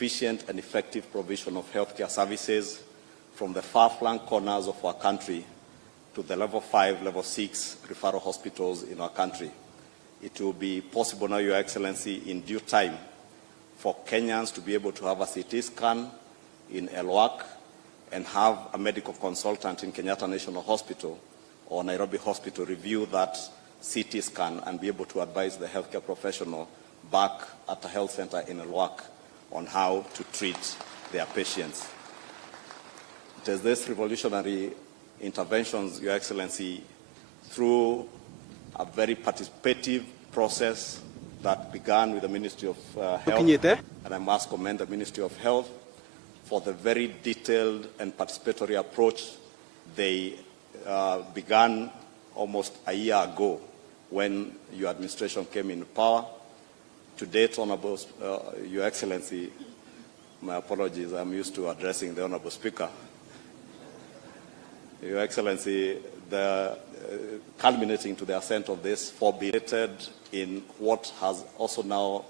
efficient and effective provision of healthcare services from the far-flung corners of our country to the level 5, level 6 referral hospitals in our country. It will be possible now, Your Excellency, in due time for Kenyans to be able to have a CT scan in Healtrh and have a medical consultant in Kenyatta National Hospital or Nairobi Hospital review that CT scan and be able to advise the healthcare professional back at a health center in Healtrh on how to treat their patients. It is this revolutionary interventions, Your Excellency, through a very participative process that began with the Ministry of Health, and I must commend the Ministry of Health for the very detailed and participatory approach they began almost a year ago when your administration came in power. To date, Honorable, Your Excellency, my apologies, I'm used to addressing the Honorable Speaker. Your Excellency, the culminating to the assent of this forbidded in what has also now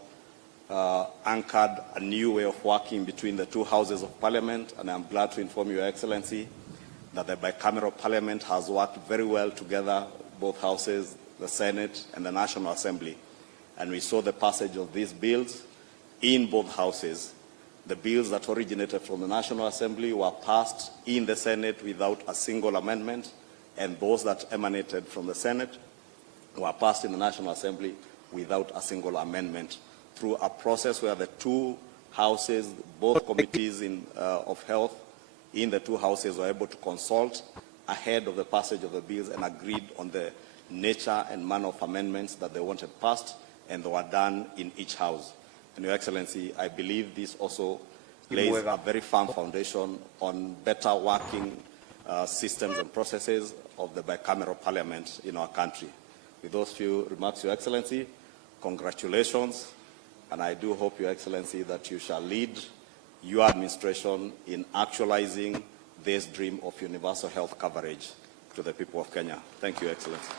anchored a new way of working between the two houses of Parliament, and I'm glad to inform Your Excellency that the bicameral Parliament has worked very well together, both houses, the Senate and the National Assembly. And we saw the passage of these bills in both houses. The bills that originated from the National Assembly were passed in the Senate without a single amendment, and those that emanated from the Senate were passed in the National Assembly without a single amendment, through a process where the two houses, both committees of health in the two houses, were able to consult ahead of the passage of the bills and agreed on the nature and manner of amendments that they wanted passed, and they were done in each house. And Your Excellency, I believe this also lays a very firm foundation on better working systems and processes of the bicameral Parliament in our country. With those few remarks, Your Excellency, congratulations, and I do hope, Your Excellency, that you shall lead your administration in actualizing this dream of universal health coverage to the people of Kenya. Thank you, Your Excellency.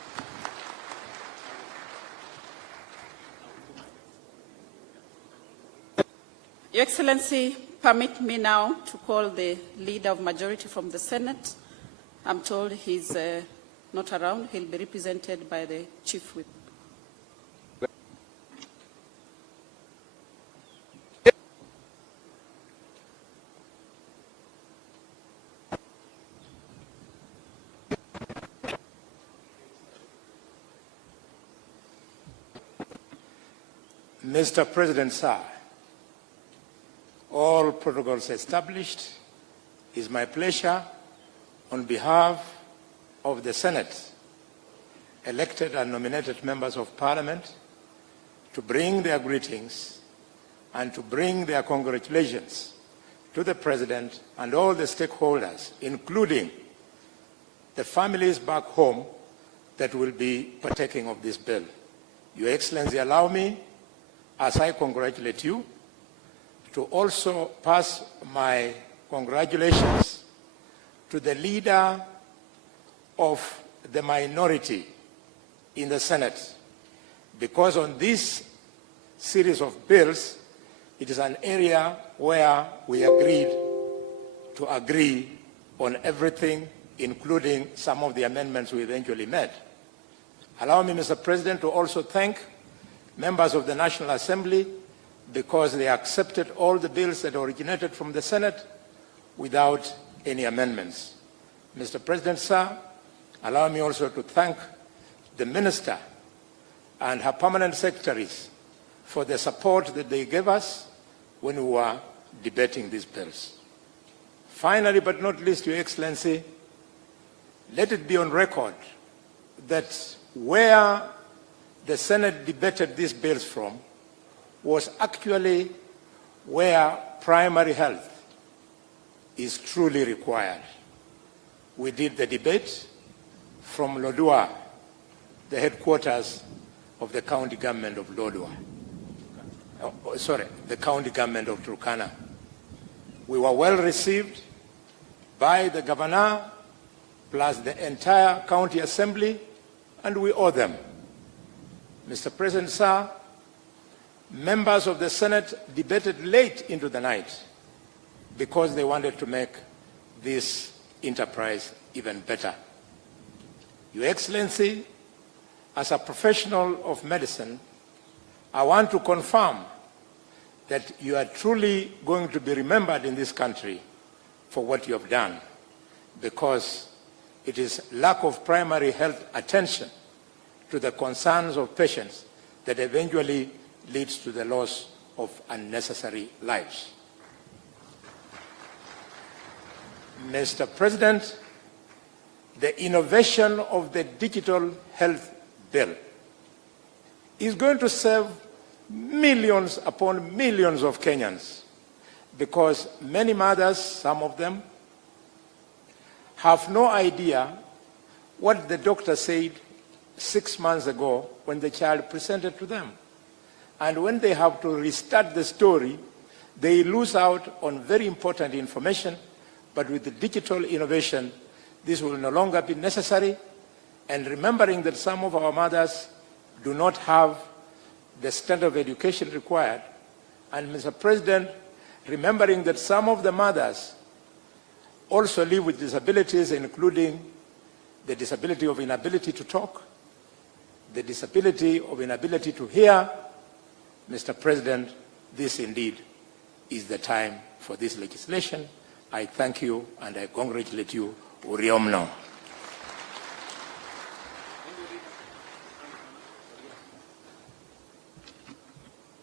Your Excellency, permit me now to call the Leader of Majority from the Senate. I'm told he's not around. He'll be represented by the Chief Whip. Mr. President, sir, all protocols established, it is my pleasure on behalf of the Senate, elected and nominated members of Parliament, to bring their greetings and to bring their congratulations to the President and all the stakeholders, including the families back home that will be partaking of this bill. Your Excellency, allow me, as I congratulate you, to also pass my congratulations to the Leader of the minority in the Senate, because on this series of bills, it is an area where we agreed to agree on everything, including some of the amendments we eventually made. Allow me, Mr. President, to also thank members of the National Assembly because they accepted all the bills that originated from the Senate without any amendments. Mr. President, sir, allow me also to thank the Minister and her permanent secretaries for the support that they gave us when we were debating these bills. Finally, but not least, Your Excellency, let it be on record that where the Senate debated these bills from was actually where primary health is truly required. We did the debate from Lodwar, the headquarters of the county government of Lodwar. The county government of Turkana. We were well received by the governor, plus the entire county assembly, and we owe them. Mr. President, sir, members of the Senate debated late into the night because they wanted to make this enterprise even better. Your Excellency, as a professional of medicine, I want to confirm that you are truly going to be remembered in this country for what you have done, because it is lack of primary health attention to the concerns of patients that eventually leads to the loss of unnecessary lives. Mr. President, the innovation of the digital health bill is going to save millions upon millions of Kenyans, because many mothers, some of them, have no idea what the doctor said 6 months ago when the child presented to them. And when they have to restart the story, they lose out on very important information. But with the digital innovation, this will no longer be necessary. And remembering that some of our mothers do not have the standard of education required, and Mr. President, remembering that some of the mothers also live with disabilities, including the disability of inability to talk, the disability of inability to hear, Mr. President, this indeed is the time for this legislation. I thank you and I congratulate you. Uriomno.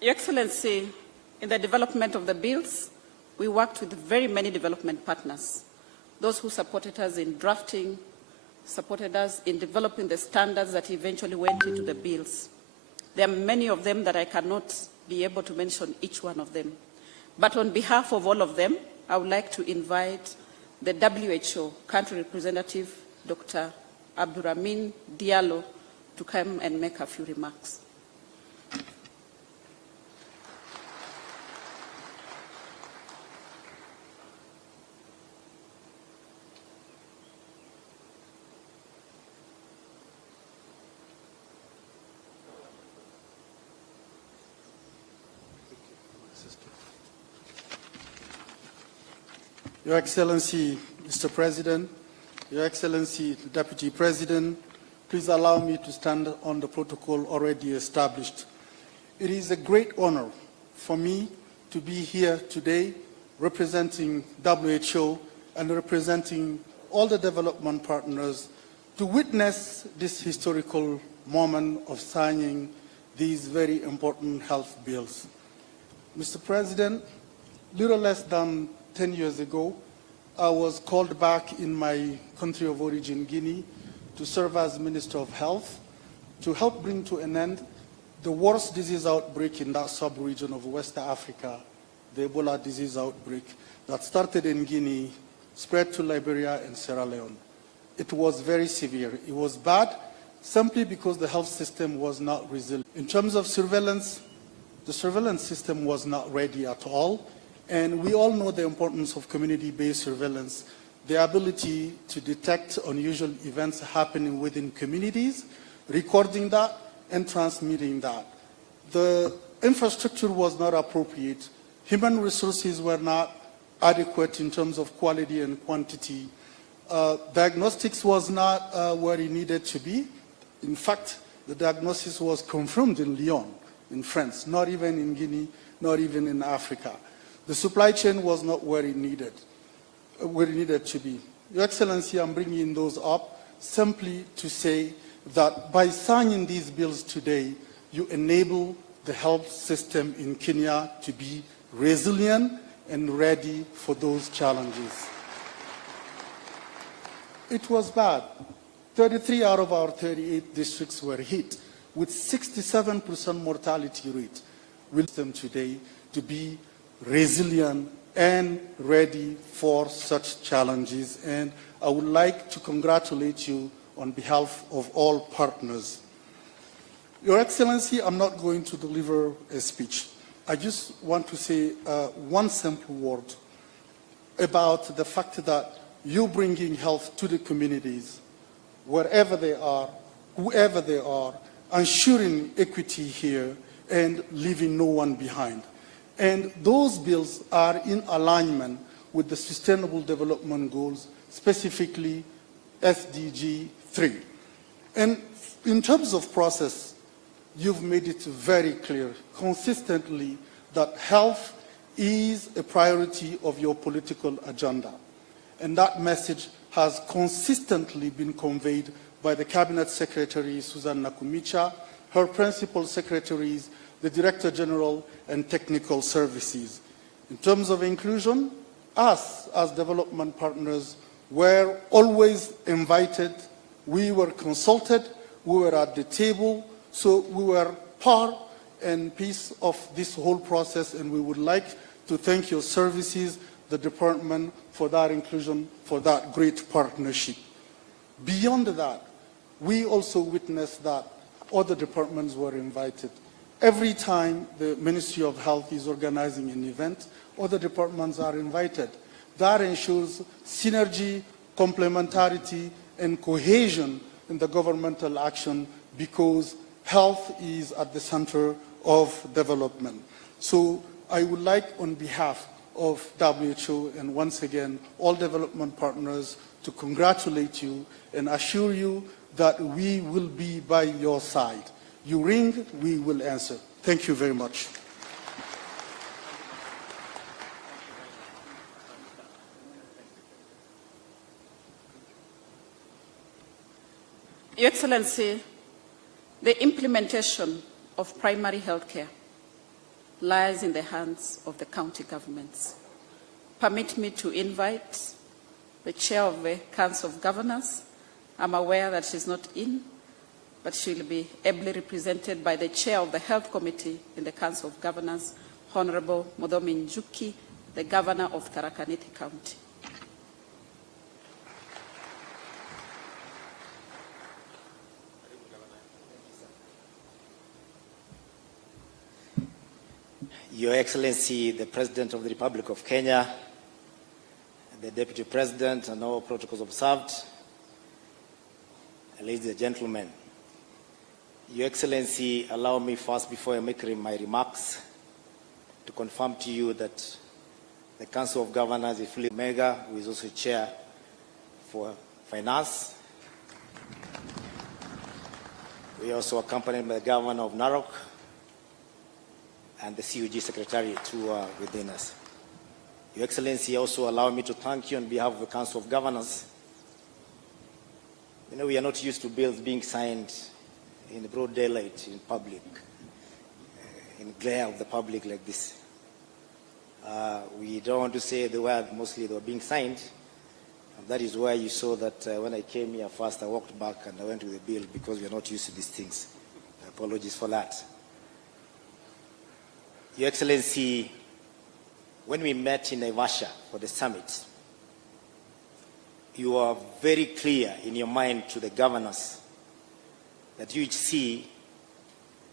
Your Excellency, in the development of the bills, we worked with very many development partners. Those who supported us in drafting, supported us in developing the standards that eventually went into the bills. There are many of them that I cannot be able to mention each one of them. But on behalf of all of them, I would like to invite the WHO country representative, Dr. Abduramin Diallo, to come and make a few remarks. Your Excellency, Mr. President, Your Excellency, the Deputy President, please allow me to stand on the protocol already established. It is a great honor for me to be here today representing WHO and representing all the development partners to witness this historical moment of signing these very important health bills. Mr. President, little less than 10 years ago, I was called back in my country of origin, Guinea, to serve as Minister of Health to help bring to an end the worst disease outbreak in that sub-region of West Africa, the Ebola disease outbreak that started in Guinea, spread to Liberia and Sierra Leone. It was very severe. It was bad simply because the health system was not resilient. In terms of surveillance, the surveillance system was not ready at all. And we all know the importance of community-based surveillance, the ability to detect unusual events happening within communities, recording that, and transmitting that. The infrastructure was not appropriate. Human resources were not adequate in terms of quality and quantity. Diagnostics was not where it needed to be. In fact, the diagnosis was confirmed in Lyon, in France, not even in Guinea, not even in Africa. The supply chain was not where it needed to be. Your Excellency, I'm bringing those up simply to say that by signing these bills today, you enable the health system in Kenya to be resilient and ready for those challenges. It was bad. 33 out of our 38 districts were hit with 67% mortality rate. We want them today to be resilient and ready for such challenges. And I would like to congratulate you on behalf of all partners. Your Excellency, I'm not going to deliver a speech. I just want to say one simple word about the fact that you bringing health to the communities, wherever they are, whoever they are, ensuring equity here and leaving no one behind. And those bills are in alignment with the Sustainable Development Goals, specifically SDG 3. And in terms of process, you've made it very clear consistently that health is a priority of your political agenda. And that message has consistently been conveyed by the Cabinet Secretary, Susan Nakumicha, her principal secretaries, the Director General, and technical services. In terms of inclusion, us as development partners were always invited, we were consulted, we were at the table, so we were part and piece of this whole process, and we would like to thank your services, the department, for that inclusion, for that great partnership. Beyond that, we also witnessed that other departments were invited. Every time the Ministry of Health is organizing an event, other departments are invited. That ensures synergy, complementarity, and cohesion in the governmental action because health is at the center of development. So I would like, on behalf of WHO and once again all development partners, to congratulate you and assure you that we will be by your side. You ring, we will answer. Thank you very much. Your Excellency, the implementation of primary health care lies in the hands of the county governments. Permit me to invite the Chair of the Council of Governors. I'm aware that she's not in, but she'll be ably represented by the Chair of the Health Committee in the Council of Governors, Honorable Mudomi Njuki, the Governor of Tharaka Nithi County. Your Excellency, the President of the Republic of Kenya, the Deputy President, and all protocols observed, ladies and gentlemen, Your Excellency, allow me first, before I make my remarks, to confirm to you that the Council of Governors is fully mega, who is also Chair for Finance. We are also accompanied by the Governor of Narok and the CUG Secretariat who are within us. Your Excellency, also allow me to thank you on behalf of the Council of Governors. You know, we are not used to bills being signed in broad daylight, in public, in glare of the public like this. We don't want to say the word, mostly they were being signed. And that is why you saw that when I came here first, I walked back and I went to the bill because we are not used to these things. Apologies for that. Your Excellency, when we met in Naivasha for the summit, you are very clear in your mind to the governors that UHC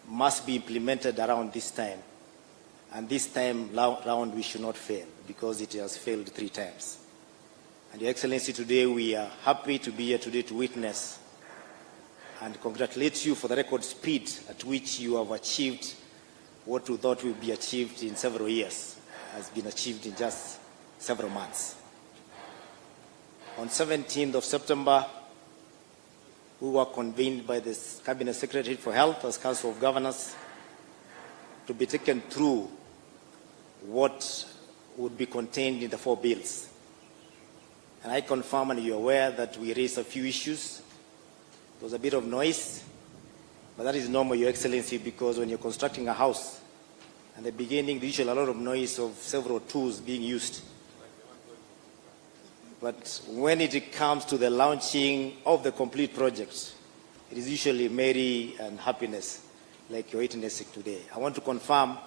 must be implemented around this time. And this time round we should not fail because it has failed 3 times. And Your Excellency, today we are happy to be here today to witness and congratulate you for the record speed at which you have achieved what we thought would be achieved in several years has been achieved in just several months. On 17th of September, we were convened by the Cabinet Secretary for Health as Council of Governors to be taken through what would be contained in the 4 bills. And I confirm, and you're aware, that we raised a few issues. There was a bit of noise, but that is normal, Your Excellency, because when you're constructing a house, at the beginning, there's usually a lot of noise of several tools being used. But when it comes to the launching of the complete project, it is usually merry and happiness, like you're witnessing today. I want to confirm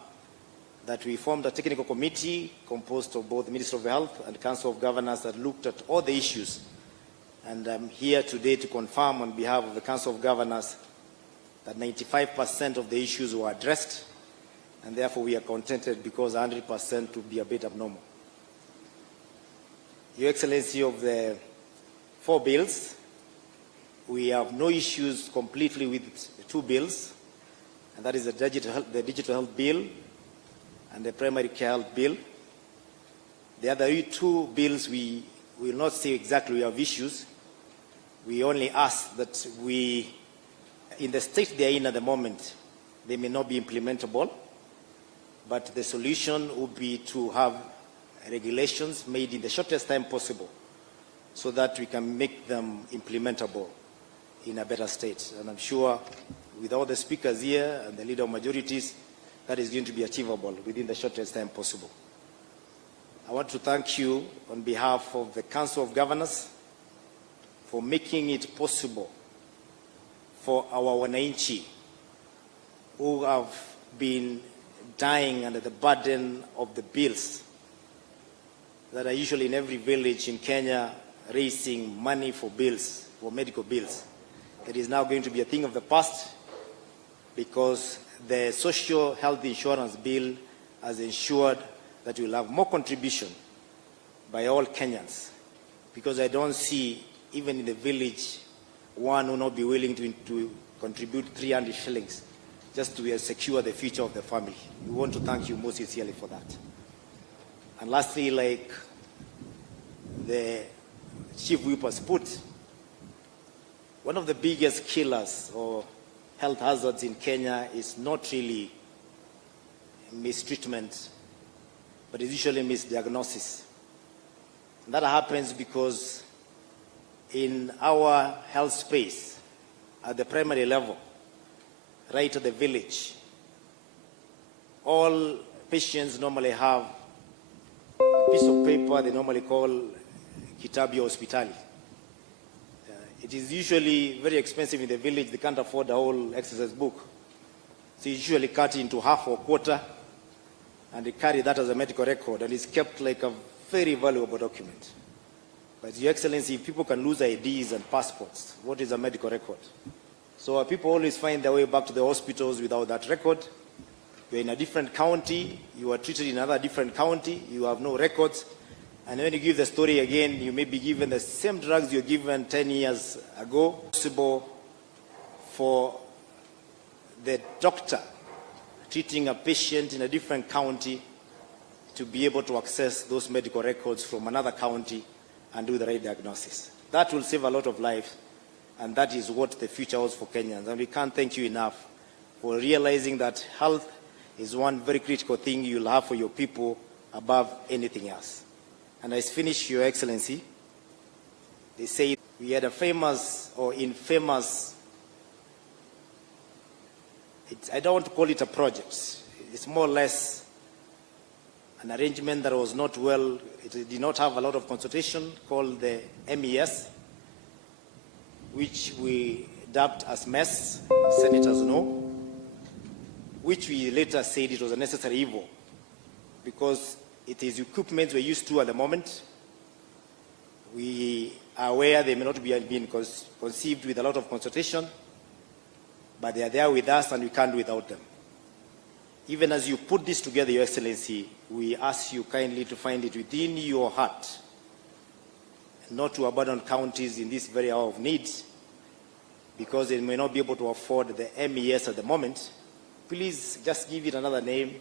that we formed a technical committee composed of both the Minister of Health and Council of Governors that looked at all the issues. And I'm here today to confirm on behalf of the Council of Governors that 95% of the issues were addressed, and therefore we are contented because 100% would be a bit abnormal. Your Excellency, of the 4 bills, we have no issues completely with the 2 bills, and that is the digital health bill and the primary care health bill. The other two bills, we will not say exactly we have issues. We only ask that in the state they are in at the moment, they may not be implementable, but the solution would be to have regulations made in the shortest time possible so that we can make them implementable in a better state. And I'm sure with all the speakers here and the leader of majorities, that is going to be achievable within the shortest time possible. I want to thank you on behalf of the Council of Governors for making it possible for our wananchi who have been dying under the burden of the bills that are usually in every village in Kenya, raising money for bills, for medical bills. It is now going to be a thing of the past because the social health insurance bill has ensured that we'll have more contribution by all Kenyans, because I don't see, even in the village, one will not be willing to contribute 300 shillings just to secure the future of the family. We want to thank you most sincerely for that. And lastly, like the Chief Whip has put, one of the biggest killers or health hazards in Kenya is not really mistreatment, but it's usually misdiagnosis. And that happens because in our health space, at the primary level, right at the village, all patients normally have a piece of paper they normally call Kitabu Hospitali. It is usually very expensive in the village. They can't afford the whole exercise book. So you usually cut it into half or quarter, and they carry that as a medical record, and it's kept like a very valuable document. But Your Excellency, people can lose IDs and passports. What is a medical record? So people always find their way back to the hospitals without that record. You're in a different county, you are treated in another different county, you have no records, and when you give the story again, you may be given the same drugs you were given 10 years ago. Possible for the doctor treating a patient in a different county to be able to access those medical records from another county and do the right diagnosis. That will save a lot of lives, and that is what the future holds for Kenyans. And we can't thank you enough for realizing that health is one very critical thing you'll have for your people above anything else. And I finish, Your Excellency, they say we had a famous or infamous, I don't want to call it a project. It's more or less an arrangement that was not well, it did not have a lot of consultation, called the MES, which we dubbed as MES, senators know, which we later said it was a necessary evil because it is equipment we're used to at the moment. We are aware they may not be being conceived with a lot of consultation, but they are there with us and we can't do without them. Even as you put this together, Your Excellency, we ask you kindly to find it within your heart, not to abandon counties in this very hour of need, because they may not be able to afford the MES at the moment. Please just give it another name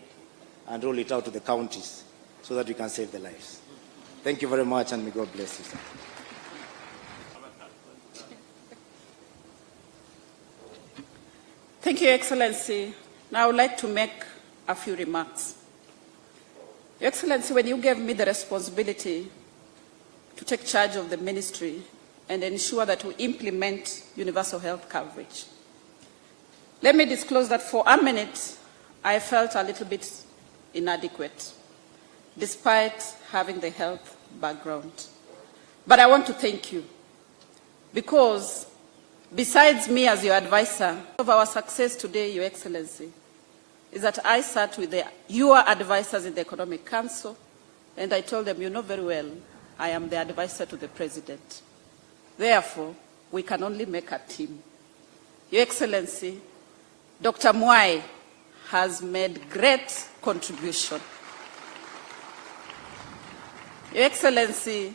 and roll it out to the counties so that we can save the lives. Thank you very much, and may God bless you, sir. Thank you, Your Excellency. Now I would like to make a few remarks. Your Excellency, when you gave me the responsibility to take charge of the ministry and ensure that we implement universal health coverage, let me disclose that for a minute, I felt a little bit inadequate, despite having the health background. But I want to thank you, because besides me as your advisor, of our success today, Your Excellency, is that I sat with your advisors in the Economic Council, and I told them, you know very well, I am the advisor to the President. Therefore, we can only make a team. Your Excellency, Dr. Mwai has made great contribution. Your Excellency,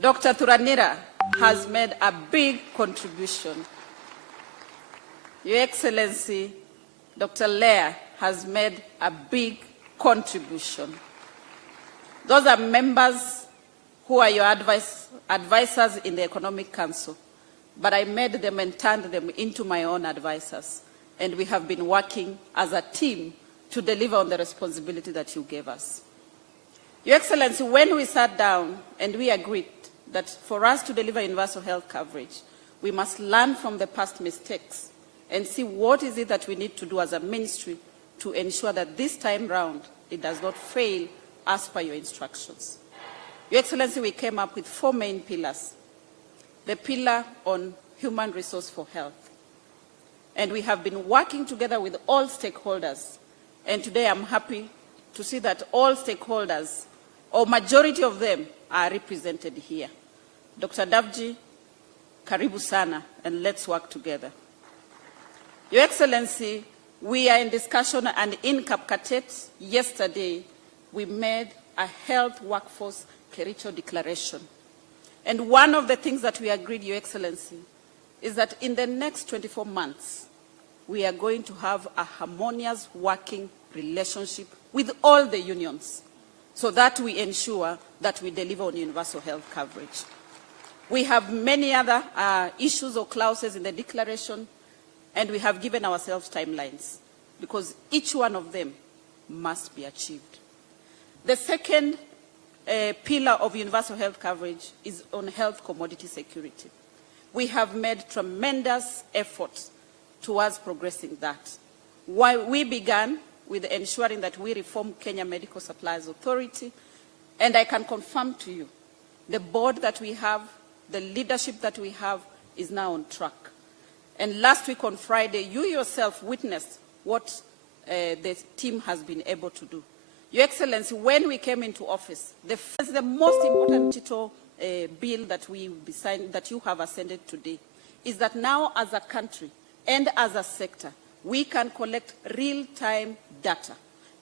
Dr. Thuranira has made a big contribution. Your Excellency, Dr. Leah has made a big contribution. Those are members who are your advisors in the Economic Council, but I made them and turned them into my own advisors, and we have been working as a team to deliver on the responsibility that you gave us. Your Excellency, when we sat down and we agreed that for us to deliver universal health coverage, we must learn from the past mistakes and see what is it that we need to do as a ministry to ensure that this time round it does not fail as per your instructions. Your Excellency, we came up with 4 main pillars. The pillar on human resource for health. And we have been working together with all stakeholders. And today I'm happy to see that all stakeholders, or majority of them, are represented here. Dr. Davji, karibu sana, and let's work together. Your Excellency, we are in discussion, and in Kapkatet yesterday, we made a health workforce Kericho declaration. And one of the things that we agreed, Your Excellency, is that in the next 24 months, we are going to have a harmonious working relationship with all the unions so that we ensure that we deliver on universal health coverage. We have many other issues or clauses in the declaration, and we have given ourselves timelines because each one of them must be achieved. The second pillar of universal health coverage is on health commodity security. We have made tremendous efforts towards progressing that. While we began with ensuring that we reform Kenya Medical Supplies Authority, and I can confirm to you, the board that we have, the leadership that we have is now on track. And last week on Friday, you yourself witnessed what the team has been able to do. Your Excellency, when we came into office, the most important digital bill that we will be signing, that you have ascended today, is that now as a country and as a sector, we can collect real-time data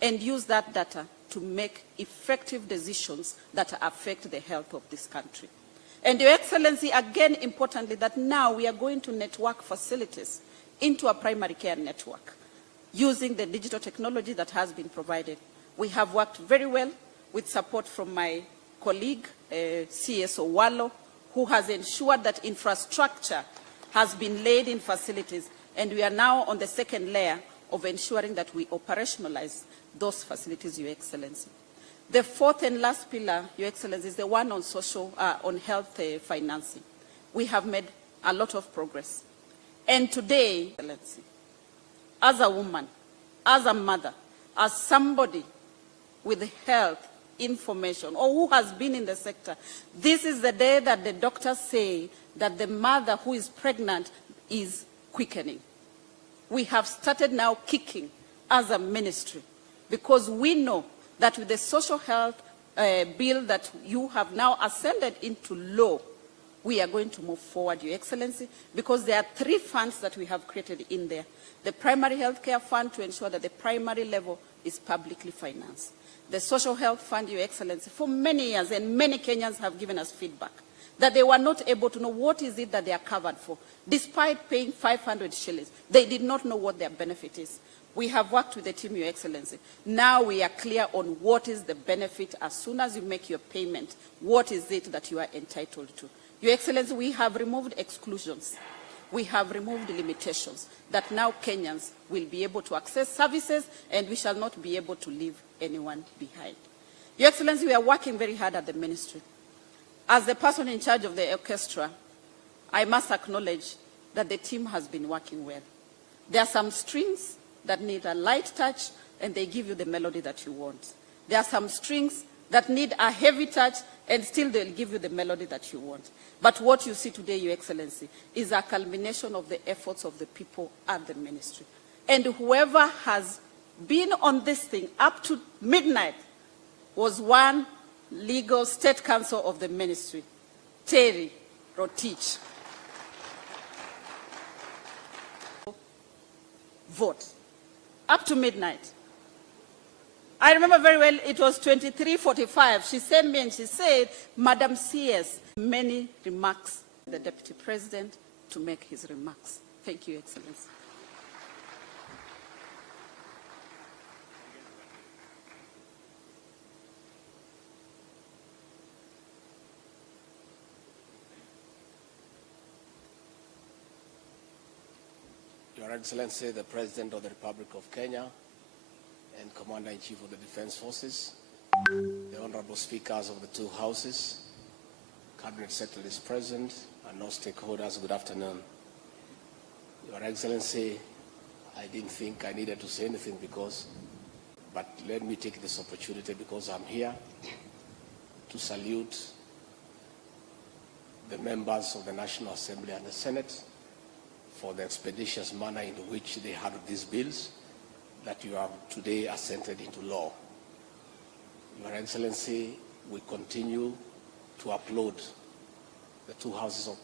and use that data to make effective decisions that affect the health of this country. And Your Excellency, again importantly, that now we are going to network facilities into a primary care network using the digital technology that has been provided. We have worked very well with support from my colleague, CS Owalo, who has ensured that infrastructure has been laid in facilities, and we are now on the second layer of ensuring that we operationalize those facilities, Your Excellency. The fourth and last pillar, Your Excellency, is the one on on health financing. We have made a lot of progress. And today, Excellency, as a woman, as a mother, as somebody with health information or who has been in the sector, this is the day that the doctors say that the mother who is pregnant is quickening. We have started now kicking as a ministry because we know that with the social health bill that you have now ascended into law, we are going to move forward, Your Excellency, because there are 3 funds that we have created in there. The primary health care fund to ensure that the primary level is publicly financed. The social health fund, Your Excellency, for many years, and many Kenyans have given us feedback that they were not able to know what is it that they are covered for. Despite paying 500 shillings, they did not know what their benefit is. We have worked with the team, Your Excellency. Now we are clear on what is the benefit as soon as you make your payment. What is it that you are entitled to? Your Excellency, we have removed exclusions. We have removed limitations that now Kenyans will be able to access services and we shall not be able to leave anyone behind. Your Excellency, we are working very hard at the ministry. As the person in charge of the orchestra, I must acknowledge that the team has been working well. There are some strings that need a light touch and they give you the melody that you want. There are some strings that need a heavy touch and still they'll give you the melody that you want. But what you see today, Your Excellency, is a culmination of the efforts of the people at the ministry. And whoever has been on this thing up to midnight was one legal state counsel of the ministry, Terry Rotich. Vote. Up to midnight. I remember very well, it was 23:45. She sent me and she said, Madam CS, many remarks. The Deputy President to make his remarks. Thank you, Excellency. Your Excellency, the President of the Republic of Kenya and Commander-in-Chief of the Defense Forces, the Honorable Speakers of the two Houses, Cabinet Secretary is present, and all stakeholders, good afternoon. Your Excellency, I didn't think I needed to say anything but let me take this opportunity because I'm here to salute the members of the National Assembly and the Senate for the expeditious manner in which they handled these bills that you have today assented into law. Your Excellency, we continue to applaud the two houses of